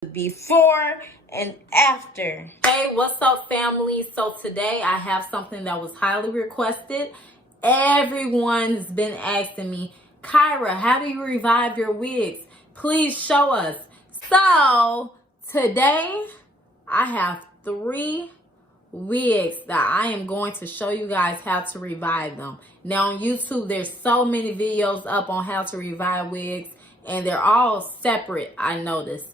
before and after. Hey, what's up, family? So today I have something that was highly requested. Everyone's been asking me, Kyra, how do you revive your wigs? Please show us. So today I have 3 wigs that I am going to show you guys how to revive them. Now on YouTube, there's so many videos up on how to revive wigs, and they're all separate, I noticed.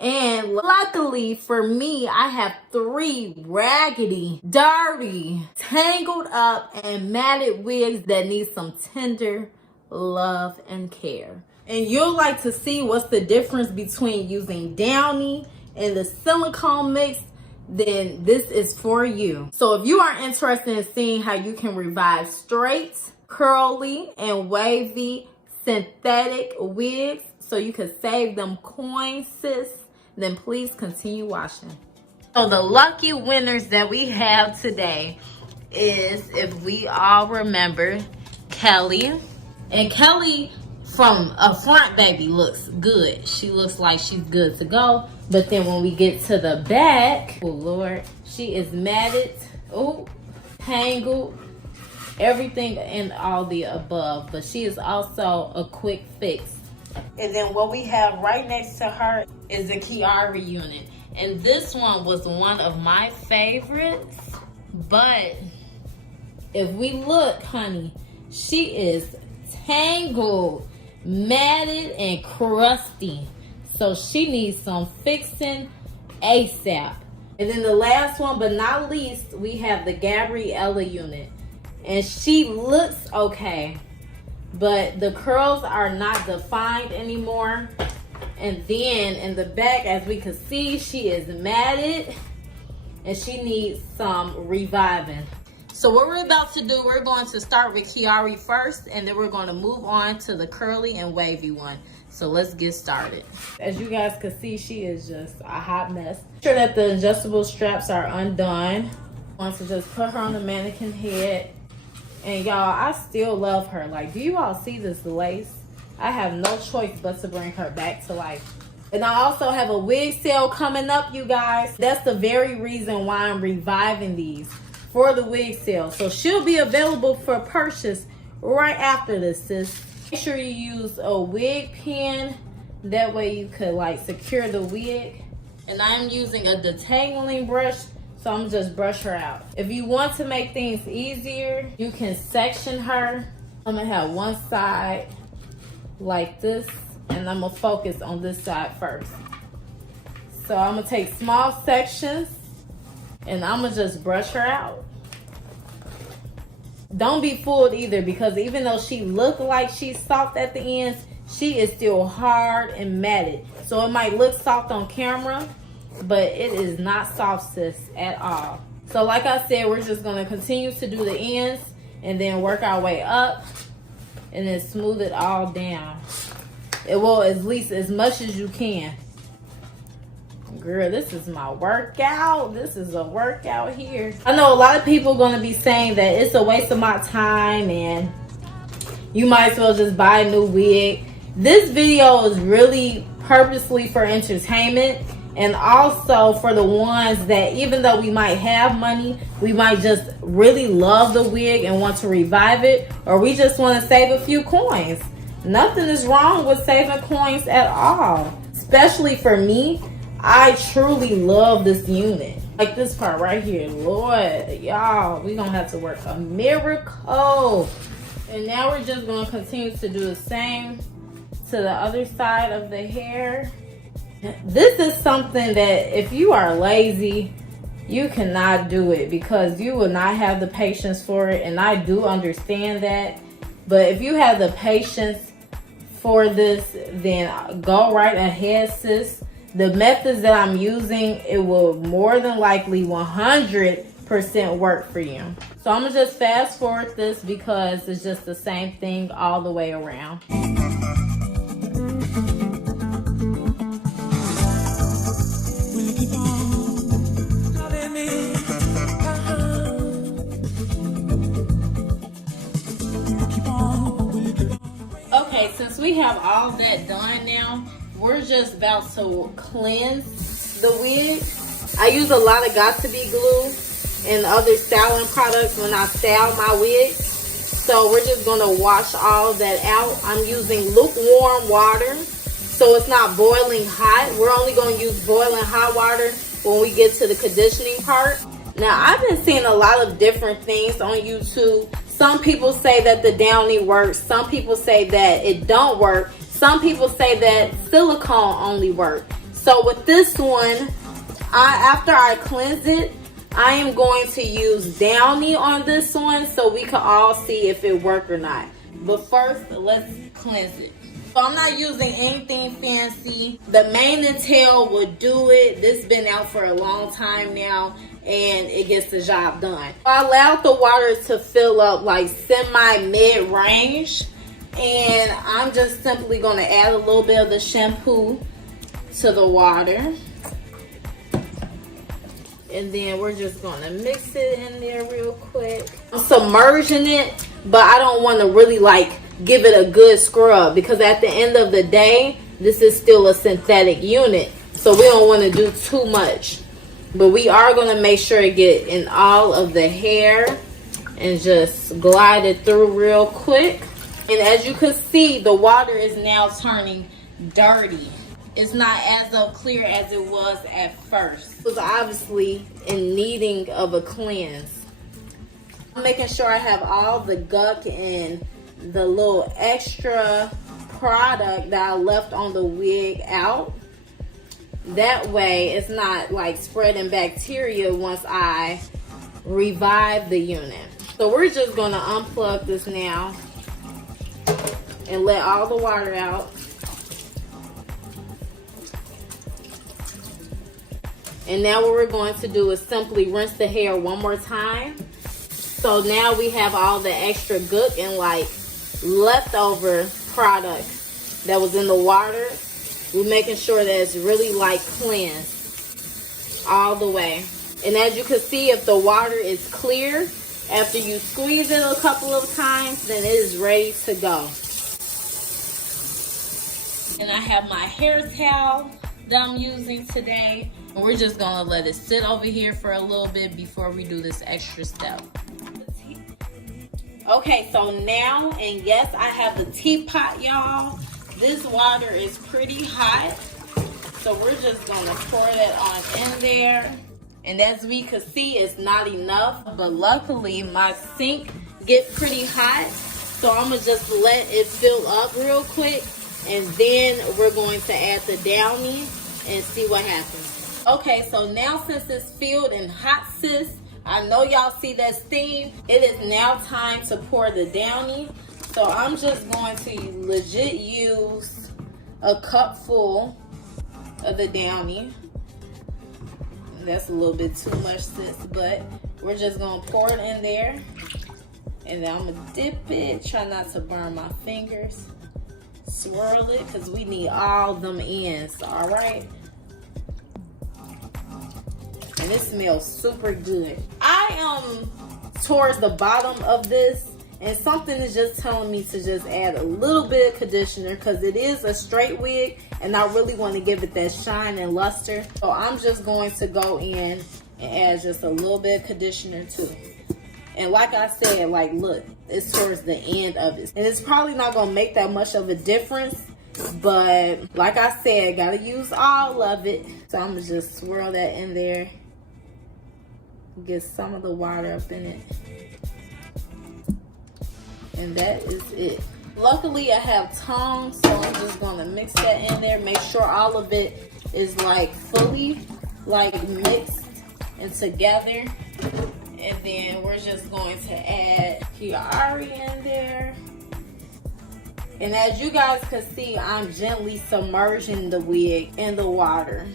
And luckily for me, I have 3 raggedy, dirty, tangled up, and matted wigs that need some tender love and care. And you'll like to see what's the difference between using downy and the silicone mix, then this is for you. So if you are interested in seeing how you can revive straight, curly, and wavy synthetic wigs so you can save them coins, sis, then please continue watching. So the lucky winners that we have today is, if we all remember, Kelly. And Kelly from a front, baby, looks good. She looks like she's good to go. But then when we get to the back, oh Lord, she is matted, oh, tangled, everything and all the above. But she is also a quick fix. And then what we have right next to her is the Chiara unit. And this one was one of my favorites. But if we look, honey, she is tangled, matted, and crusty. So she needs some fixing ASAP. And then the last one, but not least, we have the Gabriella unit. And she looks okay, but the curls are not defined anymore. And then in the back, as we can see, she is matted and she needs some reviving. So what we're about to do, we're going to start with Chiara first, and then we're going to move on to the curly and wavy one. So let's get started. As you guys can see, she is just a hot mess. Make sure that the adjustable straps are undone. I want to just put her on the mannequin head. And y'all, I still love her. Like, do you all see this lace? I have no choice but to bring her back to life. And I also have a wig sale coming up, you guys. That's the very reason why I'm reviving these, for the wig sale. So she'll be available for purchase right after this, sis. Make sure you use a wig pin. That way you could like secure the wig. And I'm using a detangling brush, so I'm just brush her out. If you want to make things easier, you can section her. I'm gonna have one side like this, and I'm gonna focus on this side first. So I'm gonna take small sections and I'm gonna just brush her out. Don't be fooled either, because even though she looked like she's soft at the ends, she is still hard and matted. So it might look soft on camera, but it is not soft, sis, at all. So like I said, we're just gonna continue to do the ends and then work our way up and then smooth it all down. It will, at least as much as you can. Girl, this is my workout. This is a workout here. I know a lot of people are gonna be saying that it's a waste of my time and you might as well just buy a new wig. This video is really purposely for entertainment, and also for the ones that, even though we might have money, we might just really love the wig and want to revive it, or we just want to save a few coins. Nothing is wrong with saving coins at all. Especially for me, I truly love this unit. Like this part right here, Lord, y'all, we gonna have to work a miracle. And now we're just gonna continue to do the same to the other side of the hair. This is something that if you are lazy, you cannot do it, because you will not have the patience for it. And I do understand that. But if you have the patience for this, then go right ahead, sis. The methods that I'm using, it will more than likely 100% work for you. So I'm gonna just fast forward this because it's just the same thing all the way around. Okay, since we have all that done now, we're just about to cleanse the wig. I use a lot of Got2b glue and other styling products when I style my wigs. So we're just gonna wash all of that out. I'm using lukewarm water, so it's not boiling hot. We're only gonna use boiling hot water when we get to the conditioning part. Now, I've been seeing a lot of different things on YouTube. Some people say that the Downy works. Some people say that it don't work. Some people say that silicone only works. So with this one, after I cleanse it, I am going to use Downy on this one so we can all see if it works or not. But first, let's cleanse it. So I'm not using anything fancy. The mane and tail will do it. This has been out for a long time now, and it gets the job done. I allowed the water to fill up like semi-mid-range, and I'm just simply going to add a little bit of the shampoo to the water. And then we're just going to mix it in there real quick. I'm submerging it, but I don't want to really like give it a good scrub, because at the end of the day, this is still a synthetic unit. So we don't want to do too much. But we are going to make sure it get in all of the hair and just glide it through real quick. And as you can see, the water is now turning dirty. It's not as clear as it was at first. It was obviously in needing of a cleanse. I'm making sure I have all the gunk and the little extra product that I left on the wig out. That way it's not like spreading bacteria once I revive the unit. So we're just gonna unplug this now and let all the water out. And now what we're going to do is simply rinse the hair one more time. So now we have all the extra gook and like leftover product that was in the water. We're making sure that it's really like cleansed all the way. And as you can see, if the water is clear, after you squeeze it a couple of times, then it is ready to go. And I have my hair towel that I'm using today. We're just gonna let it sit over here for a little bit before we do this extra step. Okay, so now, and yes, I have the teapot, y'all. This water is pretty hot, so we're just gonna pour that on in there. And as we can see, it's not enough, but luckily my sink gets pretty hot, so I'm gonna just let it fill up real quick, and then we're going to add the Downy and see what happens. Okay, so now since it's filled and hot, sis, I know y'all see that steam. It is now time to pour the Downy. So I'm just going to legit use a cup full of the Downy. That's a little bit too much, sis, but we're just gonna pour it in there. And then I'm gonna dip it, try not to burn my fingers. Swirl it, because we need all them ends, all right? And it smells super good. I am towards the bottom of this, and something is just telling me to just add a little bit of conditioner, because it is a straight wig and I really want to give it that shine and luster. So I'm just going to go in and add just a little bit of conditioner too. And like I said, like, look, it's towards the end of it, and it's probably not gonna make that much of a difference, but like I said, gotta use all of it. So I'm gonna just swirl that in there, get some of the water up in it, and that is it. Luckily I have tongs, so I'm just gonna mix that in there, make sure all of it is like fully like mixed and together. And then we're just going to add Chiari in there. And as you guys can see, I'm gently submerging the wig in the water.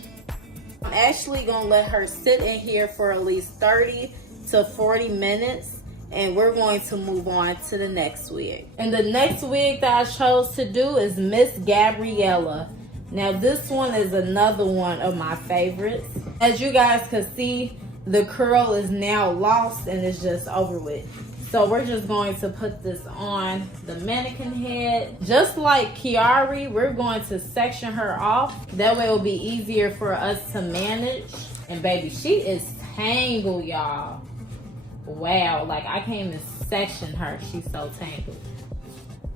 I'm actually gonna let her sit in here for at least 30 to 40 minutes. And we're going to move on to the next wig. And the next wig that I chose to do is Miss Gabriella. Now this one is another one of my favorites. As you guys can see, the curl is now lost and it's just over with. So we're just going to put this on the mannequin head. Just like Kiari, we're going to section her off. That way it will be easier for us to manage. And baby, she is tangled, y'all. Wow, like I can't even section her. She's so tangled.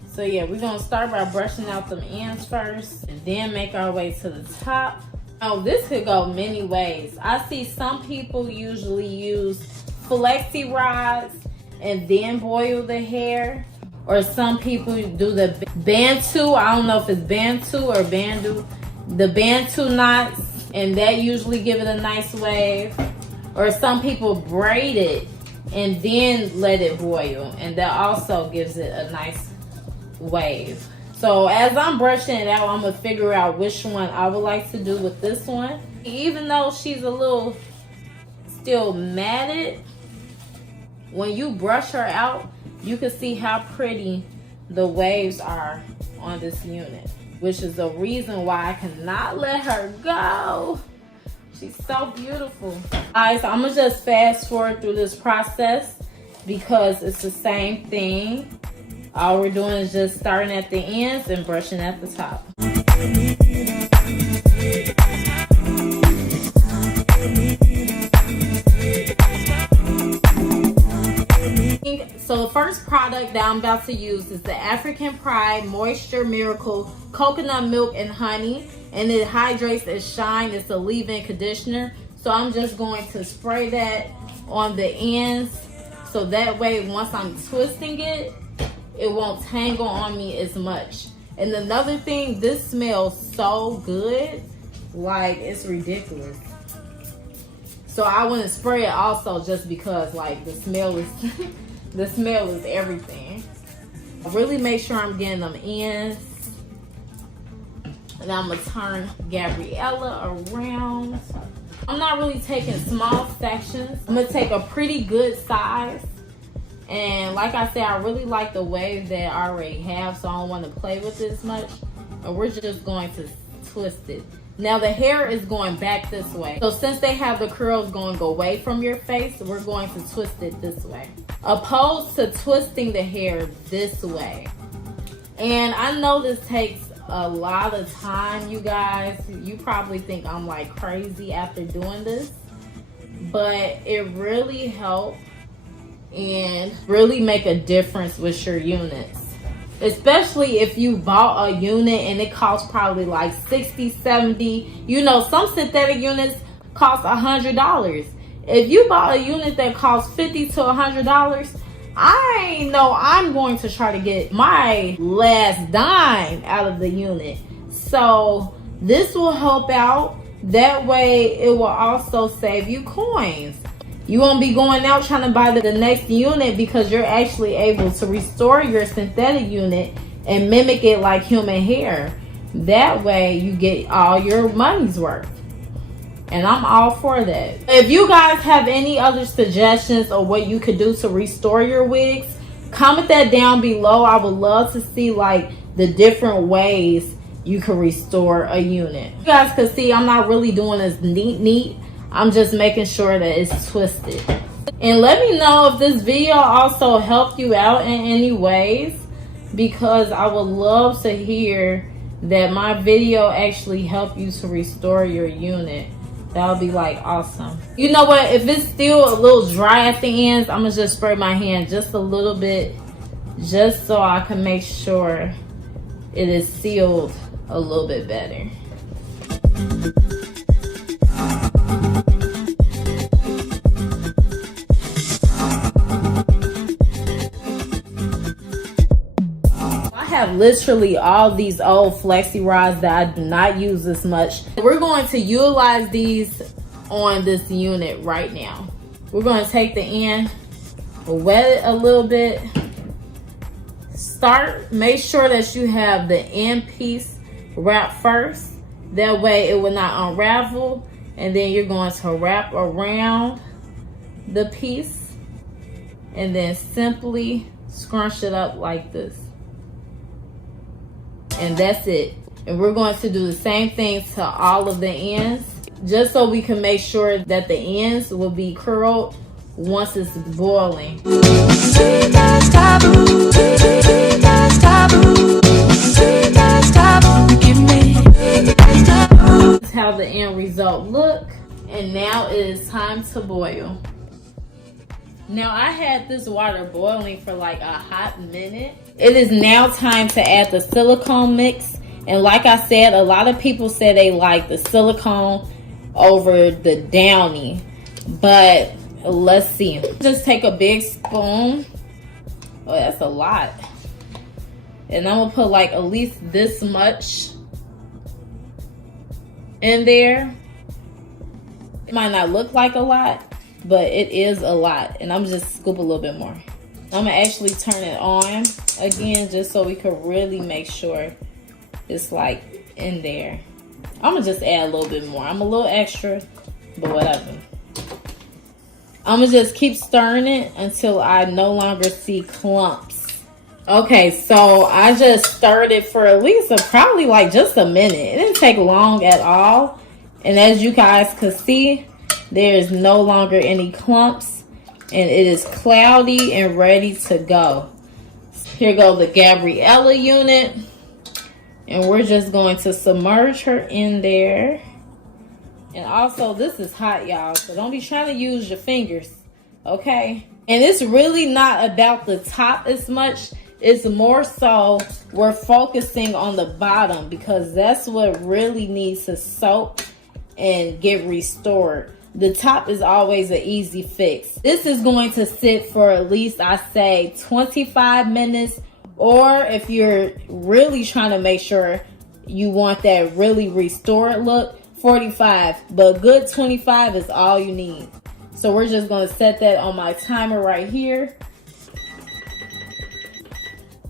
So yeah, we're gonna start by brushing out them ends first and then make our way to the top. Oh, this could go many ways. I see some people usually use flexi rods and then boil the hair. Or some people do the bantu. I don't know if it's bantu or bandu. The bantu knots, and that usually give it a nice wave. Or some people braid it and then let it boil, and that also gives it a nice wave. So as I'm brushing it out, I'm gonna figure out which one I would like to do with this one. Even though she's a little still matted, when you brush her out, you can see how pretty the waves are on this unit, which is the reason why I cannot let her go. She's so beautiful. Alright, so I'm gonna just fast forward through this process because it's the same thing. All we're doing is just starting at the ends and brushing at the top. So the first product that I'm about to use is the African Pride Moisture Miracle Coconut Milk and Honey. And it hydrates and shines. It's a leave-in conditioner. So I'm just going to spray that on the ends. So that way, once I'm twisting it, it won't tangle on me as much. And another thing, this smells so good. Like, it's ridiculous. So I want to spray it also just because, like, the smell is the smell is everything. Really make sure I'm getting them ends. And I'm gonna turn Gabriella around. I'm not really taking small sections. I'm gonna take a pretty good size. And like I said, I really like the wave that I already have, so I don't want to play with it as much. And we're just going to twist it. Now the hair is going back this way. So since they have the curls going away from your face, we're going to twist it this way. Opposed to twisting the hair this way. And I know this takes a lot of time, you guys. You probably think I'm like crazy after doing this, but it really helps and really make a difference with your units, especially if you bought a unit and it costs probably like 60, 70. You know, some synthetic units cost $100. If you bought a unit that costs $50 to $100, I know I'm going to try to get my last dime out of the unit. So this will help out. That way it will also save you coins. You won't be going out trying to buy the next unit because you're actually able to restore your synthetic unit and mimic it like human hair. That way you get all your money's worth. And I'm all for that. If you guys have any other suggestions or what you could do to restore your wigs, comment that down below. I would love to see like the different ways you can restore a unit. You guys can see I'm not really doing this neat. I'm just making sure that it's twisted. And let me know if this video also helped you out in any ways, because I would love to hear that my video actually helped you to restore your unit. That would be like awesome. You know what? If it's still a little dry at the ends, I'm gonna just spray my hand just a little bit, just so I can make sure it is sealed a little bit better. I have literally all these old flexi rods that I do not use as much. We're going to utilize these on this unit right now. We're going to take the end, wet it a little bit. Make sure that you have the end piece wrapped first. That way it will not unravel. And then you're going to wrap around the piece and then simply scrunch it up like this. And that's it. And we're going to do the same thing to all of the ends, just so we can make sure that the ends will be curled once it's boiling. This is how the end result look. And now it is time to boil. Now I had this water boiling for like a hot minute. It is now time to add the silicone mix. And like I said, a lot of people say they like the silicone over the downy. But let's see. Just take a big spoon. Oh, that's a lot. And I'm gonna put like at least this much in there. It might not look like a lot, but it is a lot. And I'm just scoop a little bit more. I'm gonna actually turn it on again just so we can really make sure it's like in there. I'm gonna just add a little bit more. I'm a little extra, but whatever. I'm gonna just keep stirring it until I no longer see clumps. Okay, so I just stirred it for at least probably like just a minute. It didn't take long at all. And as you guys can see, there is no longer any clumps. And it is cloudy and ready to go. Here goes the Gabriella unit. And we're just going to submerge her in there. And also, this is hot, y'all. So don't be trying to use your fingers, okay? And it's really not about the top as much. It's more so we're focusing on the bottom because that's what really needs to soak and get restored. The top is always an easy fix. This is going to sit for at least, I say, 25 minutes. Or if you're really trying to make sure you want that really restored look, 45. But good 25 is all you need. So we're just going to set that on my timer right here.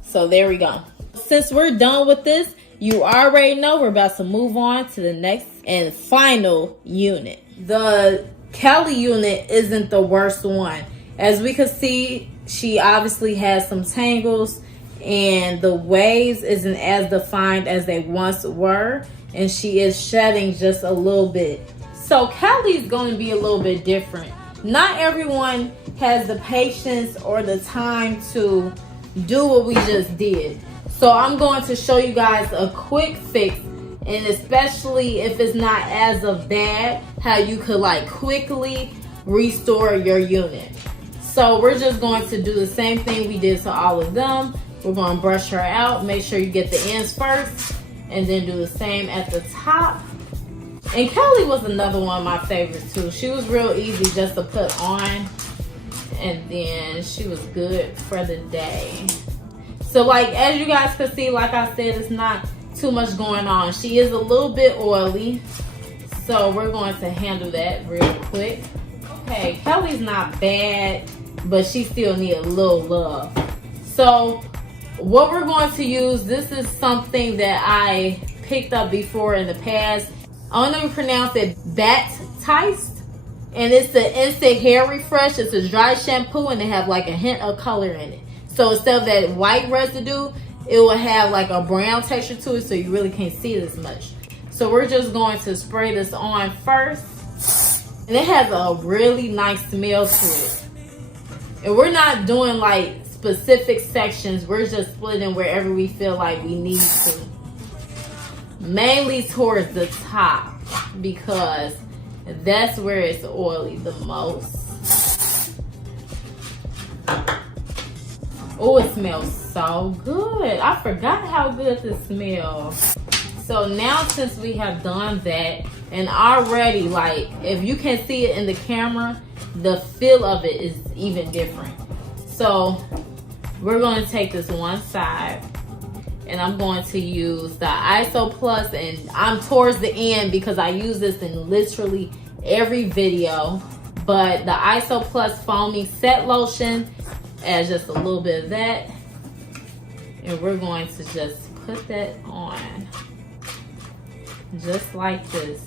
So there we go. Since we're done with this, you already know we're about to move on to the next and final unit. The Kelly unit isn't the worst one. As we can see, she obviously has some tangles and the waves isn't as defined as they once were. And she is shedding just a little bit. So Kelly's going to be a little bit different. Not everyone has the patience or the time to do what we just did. So I'm going to show you guys a quick fix, and especially if it's not as of bad, how you could like quickly restore your unit. So we're just going to do the same thing we did to all of them. We're going to brush her out. Make sure you get the ends first, and then do the same at the top. And Kelly was another one of my favorites too. She was real easy just to put on, and then she was good for the day. So like as you guys can see, like I said, it's not too much going on. She is a little bit oily, so we're going to handle that real quick. Okay, Kelly's not bad, but she still needs a little love. So what we're going to use, this is something that I picked up before in the past. I don't know if you pronounce it, Baptiste. And it's the Insect Hair Refresh. It's a dry shampoo and they have like a hint of color in it. So instead of that white residue, it will have like a brown texture to it, so you really can't see it as much. So we're just going to spray this on first. And it has a really nice smell to it. And we're not doing like specific sections. We're just splitting wherever we feel like we need to. Mainly towards the top, because that's where it's oily the most. Oh, it smells so good. I forgot how good this smells. So now since we have done that, and already like, if you can see it in the camera, the feel of it is even different. So we're going to take this one side, and I'm going to use the ISO Plus, and I'm towards the end because I use this in literally every video. But the ISO Plus Foaming Set Lotion, add just a little bit of that, and we're going to just put that on just like this.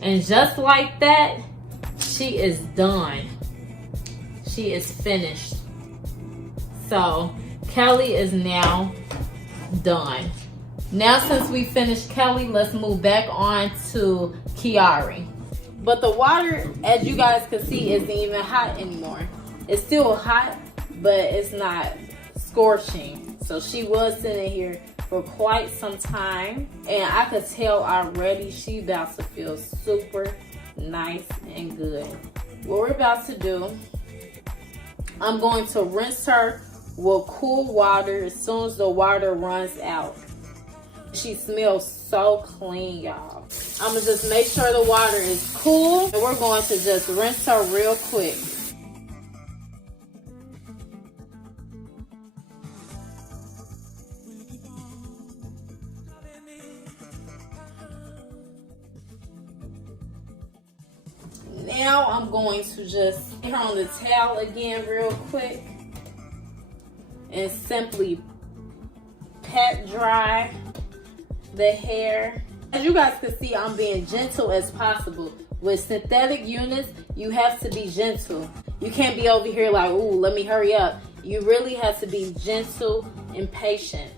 And just like that, she is done. She is finished. So Kelly is now done. Now since we finished Kelly, let's move back on to Kiari. But the water, as you guys can see, isn't even hot anymore. It's still hot, but it's not scorching. So she was sitting here for quite some time, and I could tell already she about to feel super nice and good. What we're about to do, I'm going to rinse her with cool water as soon as the water runs out. She smells so clean, y'all. I'm gonna just make sure the water is cool, and we're going to just rinse her real quick. Now I'm going to just get her on the towel again real quick and simply pat dry the hair. As you guys can see, I'm being gentle as possible. With synthetic units, you have to be gentle. You can't be over here like, ooh, let me hurry up. You really have to be gentle and patient.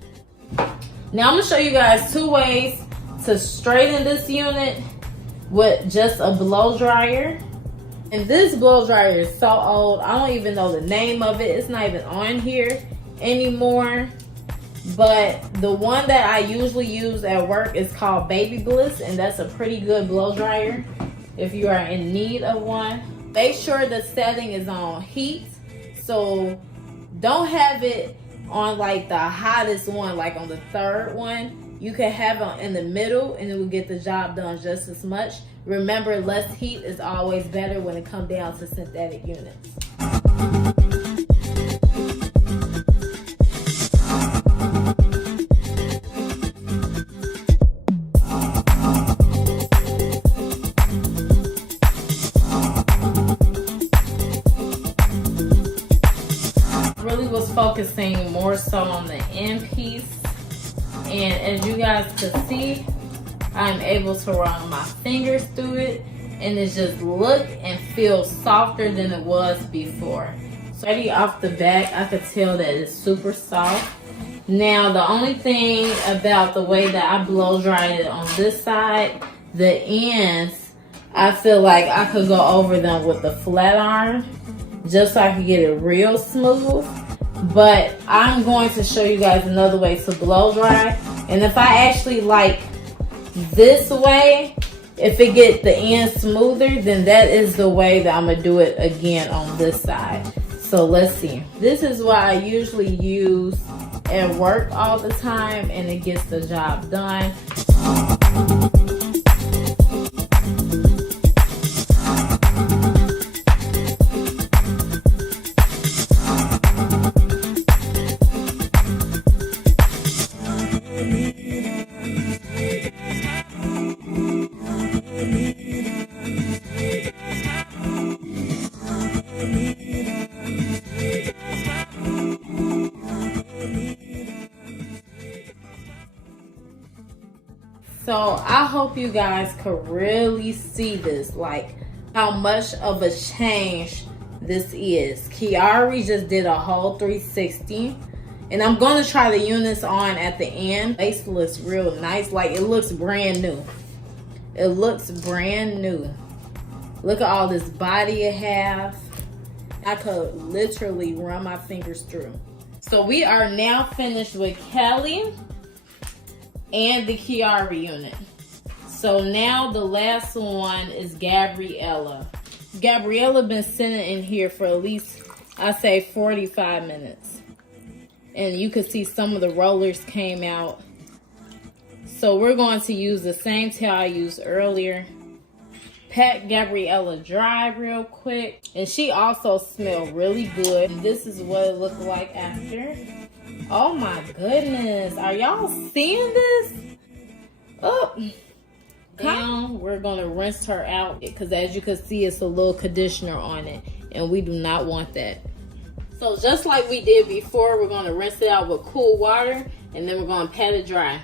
Now I'm gonna show you guys 2 ways to straighten this unit with just a blow dryer. And this blow dryer is so old, I don't even know the name of it. It's not even on here anymore. But the one that I usually use at work is called Baby Bliss, and that's a pretty good blow dryer if you are in need of one. Make sure the setting is on heat, so don't have it on like the hottest one, like on the 3rd one. You can have it in the middle and it will get the job done just as much. Remember, less heat is always better when it comes down to synthetic units. Really was focusing more so on the end piece, and as you guys can see, I'm able to run my fingers through it, and it just look and feel softer than it was before. So already off the back, I could tell that it's super soft. Now the only thing about the way that I blow dried it on this side, the ends, I feel like I could go over them with the flat iron just so I could get it real smooth. But I'm going to show you guys another way to blow dry. And if I actually like this way, if it get the end smoother, then that is the way that I'm gonna do it again on this side. So let's see. This is what I usually use at work all the time, and it gets the job done. So I hope you guys could really see this, like how much of a change this is. Kiari just did a whole 360, and I'm gonna try the units on at the end. Face looks real nice, like it looks brand new. It looks brand new. Look at all this body it has. I could literally run my fingers through. So we are now finished with Kelly and the Kiari unit. So now the last one is Gabriella. Gabriella been sitting in here for at least, I say 45 minutes. And you can see some of the rollers came out. So we're going to use the same towel I used earlier. Pat Gabriella dry real quick. And she also smelled really good. And this is what it looked like after. Oh my goodness. Are y'all seeing this? Oh. Now we're going to rinse her out, because as you can see, it's a little conditioner on it. And we do not want that. So just like we did before, we're going to rinse it out with cool water. And then we're going to pat it dry.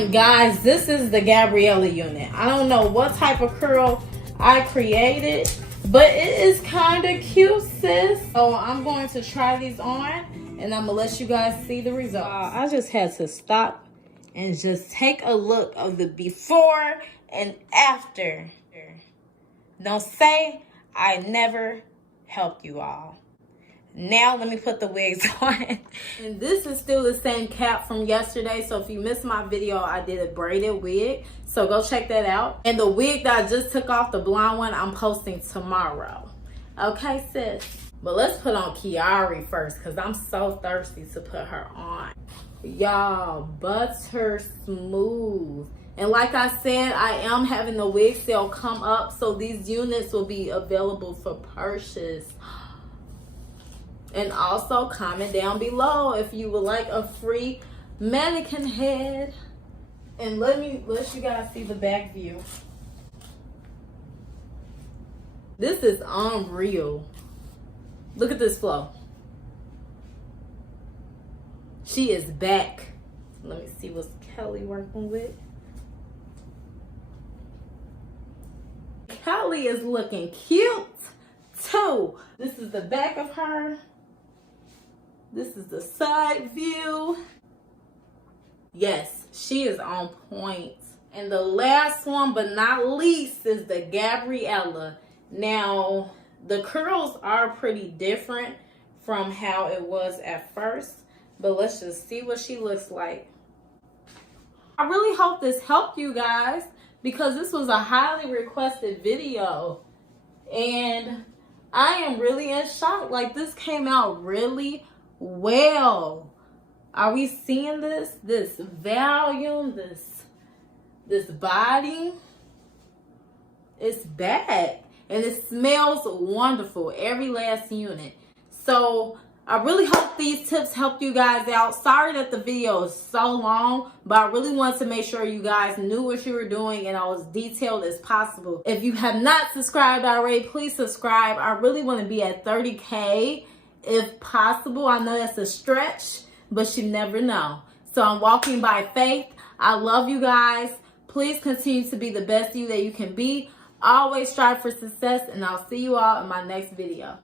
And guys, this is the Gabriella unit. I don't know what type of curl I created, but it is kind of cute, sis. So I'm going to try these on, and I'm gonna let you guys see the results. I just had to stop and just take a look of the before and after. Don't say I never helped you all. Now let me put the wigs on. And this is still the same cap from yesterday. So if you missed my video, I did a braided wig. So go check that out. And the wig that I just took off, the blonde one, I'm posting tomorrow. Okay, sis? But let's put on Kiari first because I'm so thirsty to put her on. Y'all, butter smooth. And like I said, I am having the wig sale come up. So these units will be available for purchase. And also comment down below if you would like a free mannequin head. And let you guys see the back view. This is unreal. Look at this flow. She is back. Let me see what's Kelly working with. Kelly is looking cute too. This is the back of her. This is the side view. Yes, she is on point. And the last one, but not least, is the Gabriella. Now, the curls are pretty different from how it was at first. But let's just see what she looks like. I really hope this helped you guys because this was a highly requested video. And I am really in shock. Like, this came out really well. Are we seeing this? This volume, this body, it's back. And it smells wonderful, every last unit. So I really hope these tips helped you guys out. Sorry that the video is so long, but I really wanted to make sure you guys knew what you were doing and I was detailed as possible. If you have not subscribed already, please subscribe. I really want to be at 30K if possible. I know that's a stretch, but you never know. So I'm walking by faith. I love you guys. Please continue to be the best you that you can be. Always strive for success, and I'll see you all in my next video.